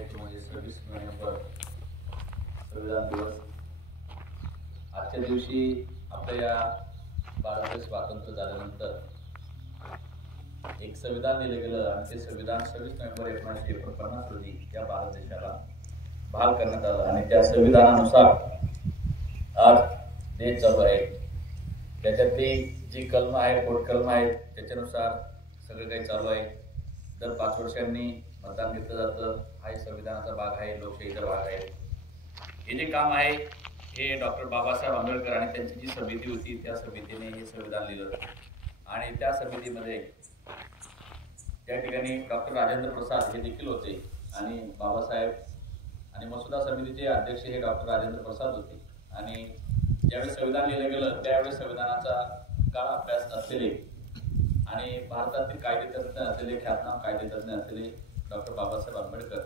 येतो म्हणजे 26 नोव्हेंबर संविधान दिवस। आजच्या दिवशी आपल्या या भारत स्वातंत्र्य झाल्यानंतर एक संविधान लिहिलं गेलं आणि ते संविधान 26 नोव्हेंबर 1949 रोजी या भारत देशाला बहाल करण्यात आलं आणि त्या संविधानानुसार आज देश चालू आहे। त्याच्यातली जी कलम आहे, पोटकलम आहेत, त्याच्यानुसार सगळं काही चालू आहे। दर 5 वर्षांनी मतदान घेतलं जातं। हा संविधानाचा भाग आहे, लोकशाहीचा भाग आहे। हे जे काम आहे हे डॉक्टर बाबासाहेब आंबेडकर आणि त्यांची जी समिती होती त्या समितीने हे संविधान लिहिलं आणि त्या समितीमध्ये त्या ठिकाणी डॉक्टर राजेंद्र प्रसाद हे देखील होते आणि बाबासाहेब आणि मसुदा समितीचे अध्यक्ष हे डॉक्टर राजेंद्र प्रसाद होते। आणि ज्यावेळेस संविधान लिहिलं गेलं त्यावेळेस संविधानाचा काळ अभ्यास नसलेले आणि भारतातील कायदेतज्ञ असलेले, ख्यातनाम कायदेतज्ञ असलेले डॉक्टर बाबासाहेब आंबेडकर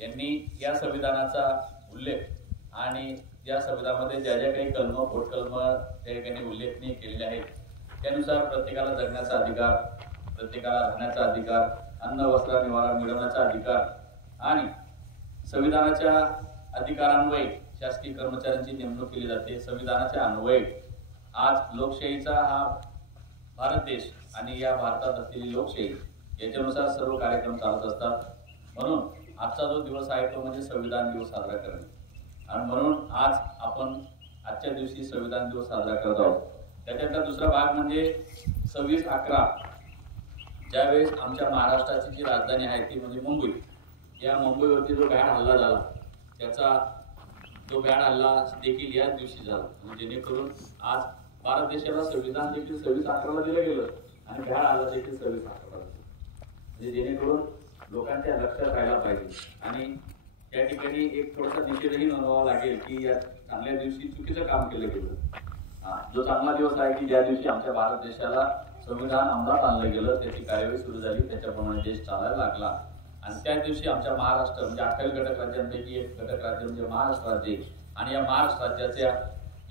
यांनी या संविधानाचा उल्लेख आणि या संविधानामध्ये ज्या ज्या काही कलम, पोटकलम त्या ठिकाणी उल्लेखनीय केलेले आहेत त्यानुसार प्रत्येकाला जगण्याचा अधिकार, प्रत्येकाला राहण्याचा अधिकार, अन्न, वस्त्र, निवारा मिळवण्याचा अधिकार आणि संविधानाच्या अधिकारान्वये शासकीय कर्मचाऱ्यांची नेमणूक केली जाते। संविधानाच्या अन्वये आज लोकशाहीचा हा भारत देश आणि या भारतात असलेली लोकशाही याच्यानुसार सर्व कार्यक्रम चालत असतात। म्हणून आजचा जो दिवस आहे तो म्हणजे संविधान दिवस साजरा करणे आणि म्हणून आज आपण आजच्या दिवशी संविधान दिवस साजरा करत आहोत। त्याच्यातला दुसरा भाग म्हणजे 26/11 ज्यावेळेस आमच्या महाराष्ट्राची जी राजधानी आहे ती म्हणजे मुंबई, या मुंबईवरती जो भ्याड हल्ला झाला त्याचा जो भ्याड हल्ला देखील याच दिवशी झाला। जेणेकरून आज भारत देशाला संविधान देखील 26/11 दिलं गेलं आणि भ्याड हल्ला देखील 26/11 म्हणजे जेणेकरून लोकांच्या लक्षात राहायला पाहिजे आणि त्या ठिकाणी एक थोडासा निषेधही नोंदवावा लागेल की या चांगल्या दिवशी चुकीचं काम केलं गेलं। जो चांगला दिवस आहे की ज्या दिवशी आमच्या भारत देशाला संविधान अंमलात आणलं गेलं, त्याची कार्यवाही सुरू झाली, त्याच्याप्रमाणे देश चालायला लागला आणि त्या दिवशी आमच्या महाराष्ट्र म्हणजे 28 घटक राज्यांपैकी एक घटक राज्य म्हणजे महाराष्ट्र राज्य आणि या महाराष्ट्र राज्याच्या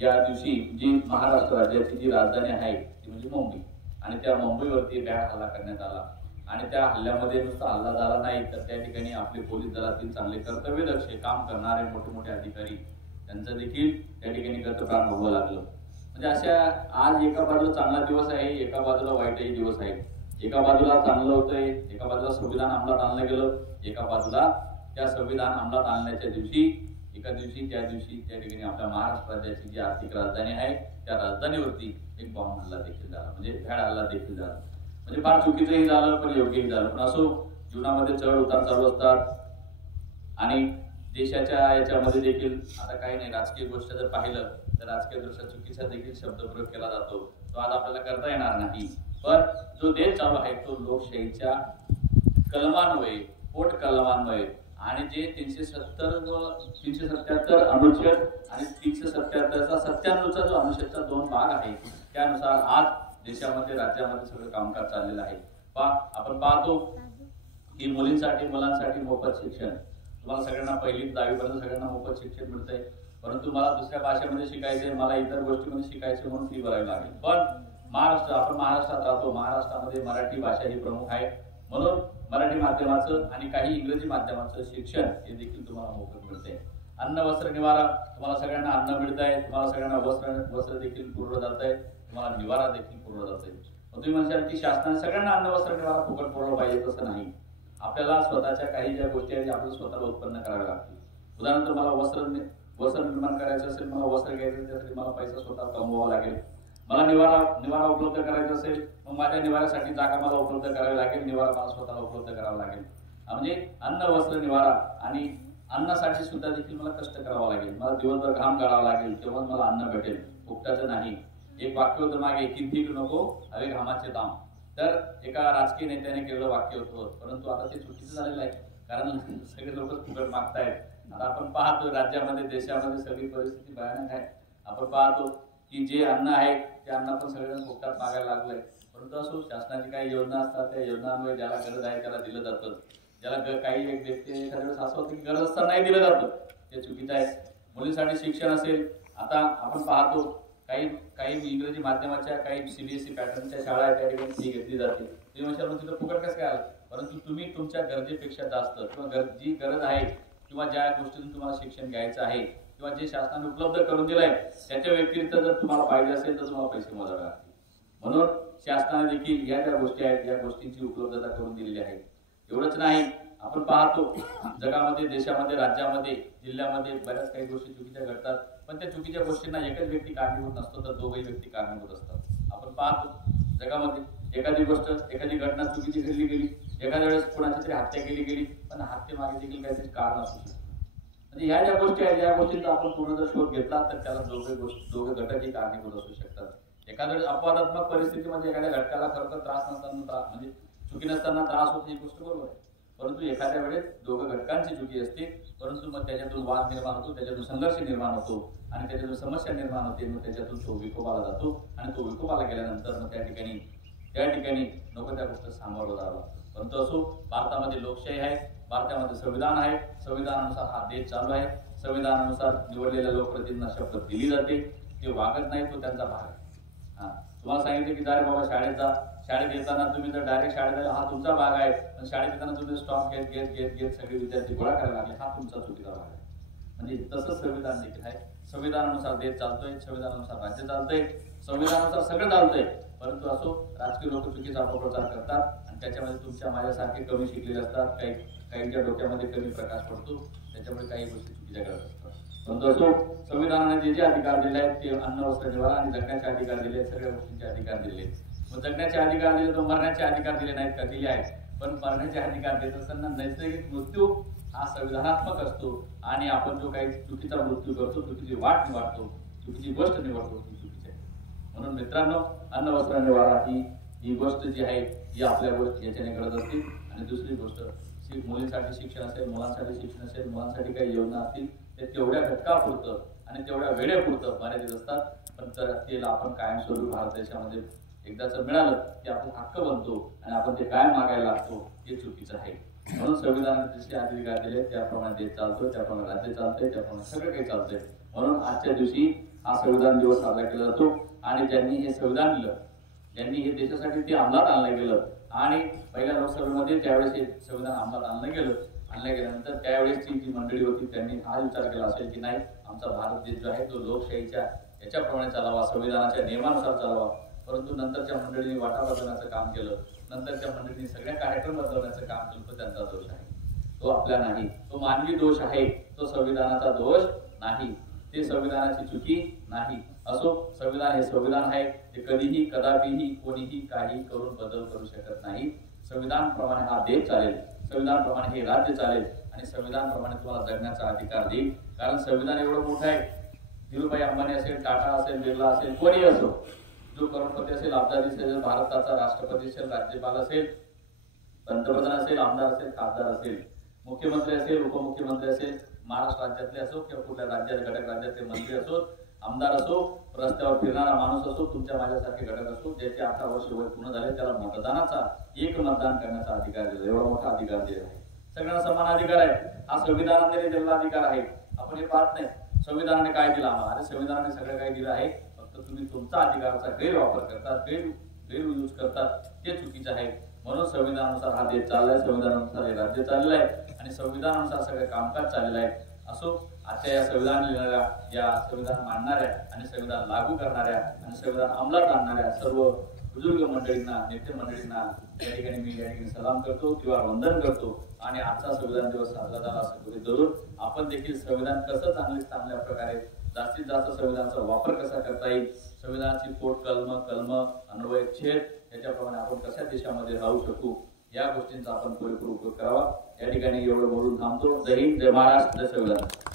या दिवशी जी महाराष्ट्र राज्याची जी राजधानी आहे ती म्हणजे मुंबई आणि त्या मुंबईवरती भ्याड हल्ला करण्यात आला आणि त्या हल्ल्यामध्ये नुसता हल्ला झाला नाही तर त्या ठिकाणी आपले पोलीस दलातील चांगले कर्तव्यदक्ष काम करणारे मोठे मोठे अधिकारी त्यांचं देखील त्या ठिकाणी कर्तव्य भोगावं लागलं। म्हणजे अशा आज एका बाजूला चांगला दिवस आहे, एका बाजूला वाईटही दिवस आहे। एका बाजूला चांगलं होतंय, एका बाजूला संविधान अंमलात आणलं गेलं, एका बाजूला त्या संविधान अंमलात आणण्याच्या दिवशी त्या दिवशी त्या ठिकाणी आपल्या महाराष्ट्र राज्याची जी आर्थिक राजधानी आहे त्या राजधानीवरती एक बॉम्ब हल्ला देखील झाला, म्हणजे भ्याड हल्ला देखील झाला। म्हणजे फार चुकीचंही झालं पण योग्यही झालं। पण असो, जीवनामध्ये चढ उतार चालू असतात आणि देशाच्या याच्यामध्ये देखील आता काही नाही, राजकीय गोष्ट जर पाहिलं तर राजकीय दृष्ट्या चुकीचा देखील शब्दप्रयोग केला जातो, तो आज आपल्याला करता येणार नाही। पण जो देश चालू आहे तो लोकशाहीच्या कलमान्वये, पोट कलमान्वये आणि जे 370 व 377 अनुच्छेद आणि 377चा 97चा जो अनुच्छेदचा 2 भाग आहे त्यानुसार आज देशामध्ये, राज्यामध्ये सगळं कामकाज चाललेलं आहे। आपण पाहतो की मुलांसाठी मोफत शिक्षण, तुम्हाला सगळ्यांना 1ली ते 10वी पर्यंत सगळ्यांना मोफत शिक्षण मिळतंय, परंतु मला दुसऱ्या भाषेमध्ये शिकायचंय, मला इतर गोष्टीमध्ये शिकायचं म्हणून फी भरावी लागेल। पण आपण महाराष्ट्रात राहतो, महाराष्ट्रामध्ये मराठी भाषा ही प्रमुख आहे म्हणून मराठी माध्यमाचं आणि काही इंग्रजी माध्यमाचं शिक्षण हे देखील तुम्हाला मोफत मिळते। अन्न, वस्त्र, निवारा, तुम्हाला सगळ्यांना अन्न मिळत आहे, तुम्हाला सगळ्यांना वस्त्र देखील पुरवलं जात आहे, तुम्हाला निवारा देखील पुरवला जात आहे। तुम्ही म्हणशाल की शासनाने सगळ्यांना अन्न, वस्त्र, निवारा फुकट पुरवलं पाहिजे, तसं नाही। आपल्याला स्वतःच्या काही ज्या गोष्टी आहेत आपल्याला स्वतःला उत्पन्न कराव्या लागतील। उदाहरणार्थ मला वस्त्र निर्माण करायचं असेल, मला वस्त्र घ्यायचं त्यासाठी मला पैसा स्वतः कमवावा लागेल। मला निवारा उपलब्ध करायचा असेल मग माझ्या निवाऱ्यासाठी जागा मला उपलब्ध करावी लागेल, निवारा मला स्वतःला उपलब्ध करावा लागेल। म्हणजे अन्न, वस्त्र, निवारा आणि अन्नासाठी सुद्धा देखील मला कष्ट करावं लागेल, मला दिवसभर घाम गाळावा लागेल, तेव्हा मला अन्न भेटेल, फुकटाचं नाही। एक वाक्य होतं मागे, किती नको हवे घामाचे दाम, तर एका राजकीय नेत्याने केलेलं वाक्य होतं, परंतु आता ते चुकीचं झालेलं आहे कारण सगळे लोक फुकट मागतायत। आता आपण पाहतो राज्यामध्ये, देशामध्ये सगळी परिस्थिती भयानक आहे। आपण पाहतो की जे अन्न आहे ते अन्न पण सगळ्यांना फुकटात मागायला लागलंय, परंतु असो शासनाची काही योजना असतात त्या योजनांमुळे ज्याला गरज आहे त्याला दिलं जातं, ज्याला काही एक व्यक्ती एखाद्या वेळेस असं होतं की गरज असताना नाही दिलं जातं, ते चुकीचं आहे। मुलींसाठी शिक्षण असेल, आता आपण पाहतो काही इंग्रजी माध्यमाच्या, काही CBSE पॅटर्नच्या शाळा आहेत त्या ठिकाणी फी घेतली जाते, तुम्ही म्हणशाल तिथं फुकट कसं काय आलं? परंतु तुम्ही तुमच्या गरजेपेक्षा जास्त किंवा जी गरज आहे किंवा ज्या गोष्टीतून तुम्हाला शिक्षण घ्यायचं आहे किंवा जे शासनाने उपलब्ध करून दिलंय त्याच्या व्यतिरिक्त जर तुम्हाला पाहिजे असेल तर तुम्हाला पैसे मोजावे लागतील. म्हणून शासनाने देखील या ज्या गोष्टी आहेत या गोष्टींची उपलब्धता करून दिलेली आहे. एवढंच नाही, आपण पाहतो जगामध्ये, देशामध्ये, राज्यामध्ये, जिल्ह्यामध्ये बऱ्याच काही गोष्टी चुकीच्या घडतात, पण त्या चुकीच्या गोष्टींना एकच व्यक्ती कारणीभूत नसतो तर दोघही व्यक्ती कारणीभूत असतात. आपण पाहतो जगामध्ये एखादी गोष्ट, एखादी घटना चुकीची घडली गेली, एखाद्या वेळेस कोणाची तरी हत्या केली गेली, पण हत्येमागे देखील काहीतरी कारण असू शकतं. म्हणजे ह्या ज्या गोष्टी आहेत या गोष्टींचा आपण पूर्ण जर शोध घेतला तर त्याला दोघे घटकही कारणीभूत असू शकतात. एखाद्या वेळेस अपवादात्मक परिस्थितीमध्ये एखाद्या घटकाला खरं त्रास नसताना म्हणजे चुकी नसताना त्रास होतो ही गोष्ट बरोबर आहे, परंतु एखाद्या वेळेस दोघं घटकांची चुकी असते, परंतु मग त्याच्यातून वाद निर्माण होतो, त्याच्यातून संघर्ष निर्माण होतो आणि त्याच्यातून समस्या निर्माण होते. मग त्याच्यातून तो विकोपाला जातो आणि तो विकोपाला गेल्यानंतर मग त्या ठिकाणी नको त्या गोष्टी सामोरं जावं. परंतु असो, भारतामध्ये लोकशाही आहे, भारतामध्ये संविधान आहे, संविधानानुसार हा देश चालू आहे, संविधानानुसार निवडलेल्या लोकप्रतिनिधींना शपथ दिली जाते, ते वागत नाही, तो त्यांचा भाग आहे. तुम्हाला सांगितलं की अरे बाबा शाळेत येताना तुम्ही जर डायरेक्ट शाळेत हा तुमचा भाग आहे, पण शाळेत येताना तुम्ही स्टॉप घेत सगळे विद्यार्थी गोळा करायला लागले, हा तुमचा चुकीचा भाग आहे. म्हणजे तसंच संविधान देखील आहे. संविधानानुसार देश चालतोय, संविधानानुसार राज्य चालतंय, संविधानानुसार सगळं चालतंय. परंतु असो, राजकीय लोक चुकीचा अपप्रचार करतात आणि त्याच्यामध्ये तुमच्या माझ्यासारखे कमी शिकलेले असतात, काहींच्या डोक्यामध्ये कमी प्रकाश पडतो, त्याच्यामुळे काही गोष्टी चुकीच्या करत असतात. परंतु असो, संविधानाने जे अधिकार दिले आहेत ते अन्न, वस्त्र, निवारा आणि जगण्याचे अधिकार दिले, सगळ्या गोष्टींचे अधिकार दिले. मग जगण्याचे अधिकार दिले तर मरण्याचे अधिकार दिले नाहीत का? दिले आहेत. पण मरण्याचे अधिकार देत असताना नैसर्गिक मृत्यू हा संविधानात्मक असतो आणि आपण जो काही चुकीचा मृत्यू करतो, चुकीची वाट निवडतो, चुकीची गोष्ट निवडतो, ती चुकीची आहे. म्हणून मित्रांनो, अन्न, वस्त्र, निवारा ही गोष्ट जी आहे ही आपल्या याच्याने गरज असते. आणि दुसरी गोष्ट, मुलींसाठी शिक्षण असेल, मुलांसाठी शिक्षण असेल, मुलांसाठी काही योजना असतील, ते तेवढ्या घटकापुरतं आणि तेवढ्या वेळेपुरतं मर्यादित असतात. पण तर त्याला आपण कायमस्वरूपी भारत देशामध्ये एकदाच मिळालं की आपण हक्क बनतो आणि आपण ते कायम मागायला लागतो, हे चुकीचं आहे. म्हणून संविधानाने जसे अधिकार दिले त्याप्रमाणे देश चालतोय, त्याप्रमाणे राज्य चालतंय, त्याप्रमाणे सगळं काही चालतंय. म्हणून आजच्या दिवशी हा संविधान दिवस साजरा केला जातो. आणि ज्यांनी हे संविधान दिलं, ज्यांनी हे देशासाठी ते अंमलात आणलं गेलं आणि पहिल्या लोकसभेमध्ये त्यावेळेस हे संविधान अंमलात आणलं गेल्यानंतर त्यावेळेसची जी मंडळी होती त्यांनी हा विचार केला असेल की नाही, आमचा भारत देश जो आहे तो लोकशाहीच्या याच्याप्रमाणे चालावा, संविधानाच्या नियमानुसार चालावा. परंतु नंतरच्या मंडळींनी वाटा बदलण्याचं काम केलं, नंतरच्या मंडळींनी सगळ्या कार्यक्रम बदलण्याचं काम केलं, तो त्यांचा दोष आहे, तो आपला नाही. तो मानवी दोष आहे, तो संविधानाचा दोष नाही, ते संविधानाची चुकी नाही. असो, संविधान हे संविधान आहे, ते कधीही कदापिही कोणीही काही करून बदल करू शकत नाही. संविधानाप्रमाणे हा देश चालेल, संविधानाप्रमाणे हे राज्य चालेल आणि संविधानाप्रमाणे तुम्हाला जगण्याचा अधिकार देईल. कारण संविधान एवढं मोठं आहे, धीरूभाई अंबानी असेल, टाटा असेल, बिर्ला असेल, कोणी असो, जो करोडपती असेल, अब्जाधीश असेल, भारताचा राष्ट्रपती असेल, राज्यपाल असेल, पंतप्रधान असेल, आमदार असेल, खासदार असेल, मुख्यमंत्री असेल, उपमुख्यमंत्री असेल, महाराष्ट्र राज्यातले असो किंवा कुठल्या राज्यात घटक राज्यातले मंत्री असो, आमदार असो, रस्त्यावर फिरणारा माणूस असो, तुमच्या माझ्यासारखे घटक असो, ज्याचे 18 वर्ष वय पूर्ण झाले त्याला मतदानाचा, एक मतदान करण्याचा अधिकार दिला. एवढा मोठा अधिकार दिला आहे. सगळ्यांना समान अधिकार आहे. हा संविधानाने दिलेला अधिकार आहे. आपण हे पाहत नाही संविधानाने काय दिलं आम्हाला. अरे संविधानाने सगळं काही दिलं आहे, फक्त तुम्ही तुमचा अधिकाराचा गैरवापर करतात, गैरयूज करतात, ते चुकीचं आहे. म्हणून संविधानानुसार हा देश चाललाय, संविधानानुसार हे राज्य चाललंय आणि संविधानानुसार सगळे कामकाज चाललेलं आहे. असो, आजच्या या संविधान लिहिणाऱ्या, या संविधान मांडणाऱ्या आणि संविधान लागू करणाऱ्या आणि संविधान अंमलात आणणाऱ्या सर्व बुजुर्ग मंडळींना, नेते मंडळींना या ठिकाणी मी या ठिकाणी सलाम करतो किंवा वंदन करतो. आणि आजचा संविधान दिवस साजरा झाला असं गृहीत धरून आपण देखील संविधान कसं चांगल्या प्रकारे जास्तीत जास्त संविधानाचा वापर कसा करता येईल, संविधानाची पोट कलम अन्वय छेद याच्याप्रमाणे आपण कशा देशामध्ये राहू शकू, या गोष्टींचा आपण पुरेपूर उपयोग करावा. या ठिकाणी एवढं बोलून थांबतो. जय हिंद, जय महाराष्ट्र, जय संविधान.